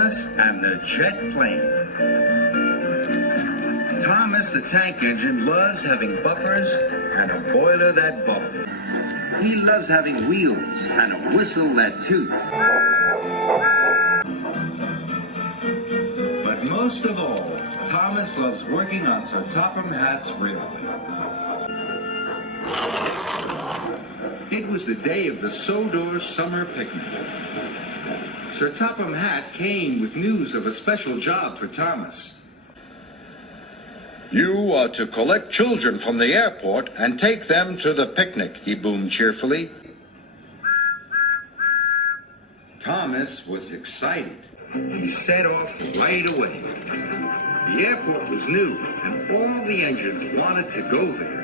Thomas and the jet plane. Thomas the tank engine loves having buffers and a boiler that bubbles. He loves having wheels and a whistle that toots. But most of all, Thomas loves working on Sir Topham Hatt's railway. It was the day of the Sodor summer picnic. Sir Topham Hatt came with news of a special job for Thomas. You are to collect children from the airport and take them to the picnic, he boomed cheerfully. Thomas was excited. He set off right away. The airport was new, and all the engines wanted to go there.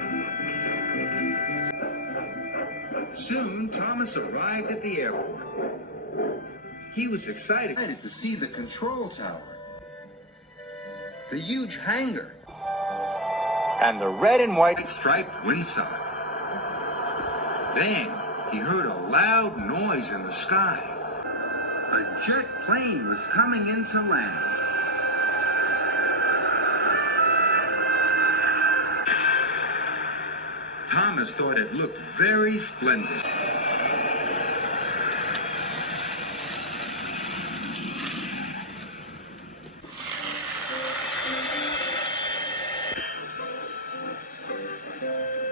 Soon, Thomas arrived at the airport. He was excited to see the control tower, the huge hangar, and the red and white striped windside. Then he heard a loud noise in the sky. A jet plane was coming into land. Thomas thought it looked very splendid.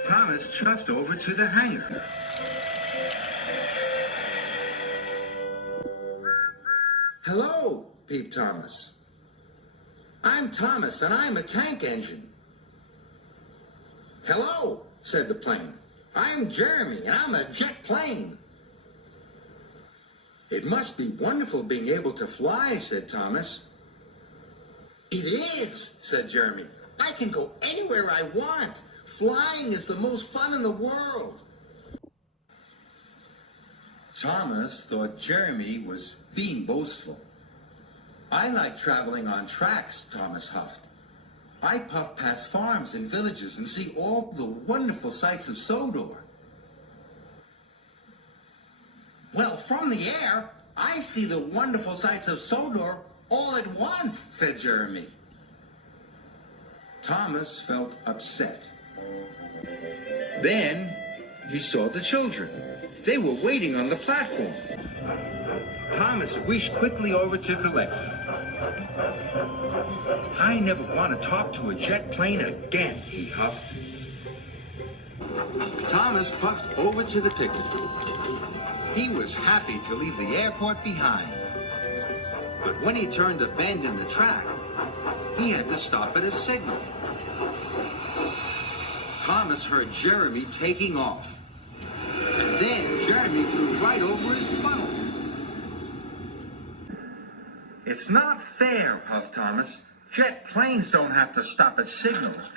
Thomas chuffed over to the hangar. Hello, peeped Thomas. I'm Thomas, and I'm a tank engine. Hello, said the plane. I'm Jeremy, and I'm a jet plane. It must be wonderful being able to fly, said Thomas. It is, said Jeremy. I can go anywhere I want. Flying is the most fun in the world. Thomas thought Jeremy was being boastful. I like traveling on tracks, Thomas huffed. I puff past farms and villages and see all the wonderful sights of Sodor. Well, from the air, I see the wonderful sights of Sodor all at once, said Jeremy. Thomas felt upset. Then he saw the children. They were waiting on the platform. Thomas wished quickly over to collect them. I never want to talk to a jet plane again, he huffed. Thomas puffed over to the picnic. He was happy to leave the airport behind. But when he turned a bend in the track, he had to stop at a signal. Thomas heard Jeremy taking off. And then Jeremy flew right over his funnel. It's not fair, huffed Thomas. Jet planes don't have to stop at signals.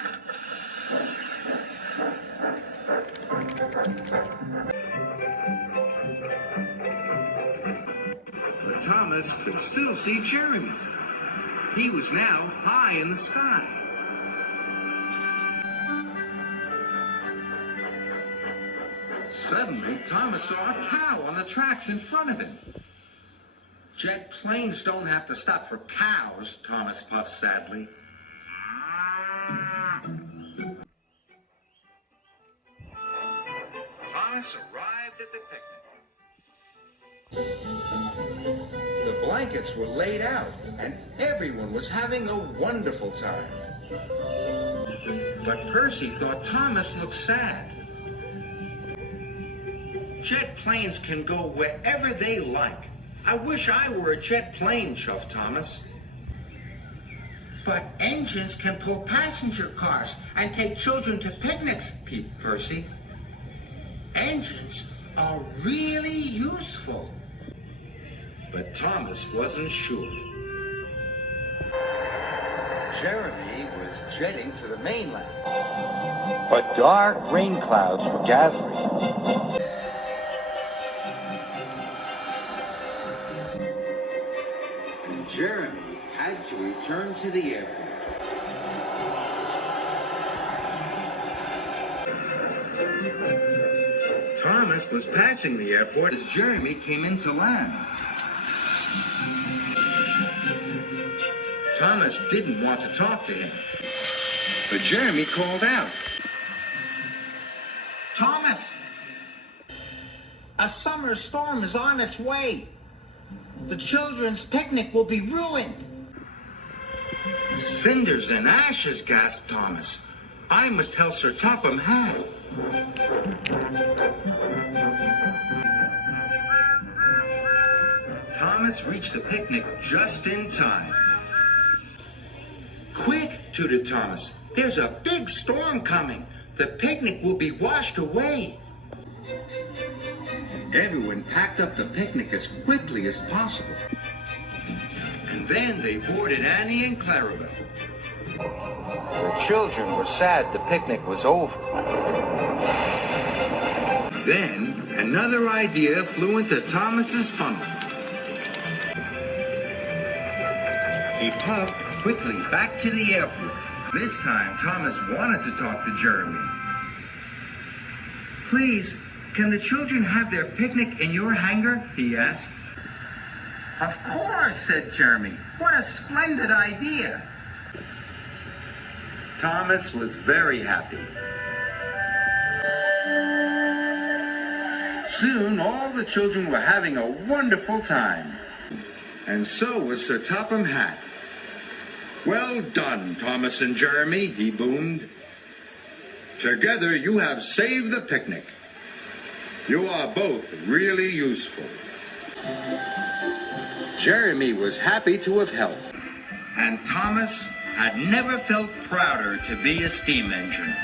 But Thomas could still see Jeremy. He was now high in the sky. Suddenly, Thomas saw a cow on the tracks in front of him. Jet planes don't have to stop for cows, Thomas puffed sadly. Thomas arrived at the picnic. The blankets were laid out, and everyone was having a wonderful time. But Percy thought Thomas looked sad. Jet planes can go wherever they like. I wish I were a jet plane, chuffed Thomas. But engines can pull passenger cars and take children to picnics, peeped Percy. Engines are really useful. But Thomas wasn't sure. Jeremy was jetting to the mainland. But dark rain clouds were gathering. Jeremy had to return to the airport. Thomas was passing the airport as Jeremy came into land. Thomas didn't want to talk to him. But Jeremy called out. Thomas! A summer storm is on its way. The children's picnic will be ruined. Cinders and ashes, gasped Thomas. I must tell Sir Topham Hatt. Thomas reached the picnic just in time. Quick, tooted Thomas. There's a big storm coming. The picnic will be washed away. Everyone packed up the picnic as quickly as possible. And then they boarded Annie and Clarabelle. The children were sad the picnic was over. Then another idea flew into Thomas's funnel. He puffed quickly back to the airport. This time Thomas wanted to talk to Jeremy. Please, can the children have their picnic in your hangar? He asked. Of course, said Jeremy. What a splendid idea. Thomas was very happy. Soon all the children were having a wonderful time. And so was Sir Topham Hatt. Well done, Thomas and Jeremy, he boomed. Together you have saved the picnic. You are both really useful. Jeremy was happy to have helped. And Thomas had never felt prouder to be a steam engine.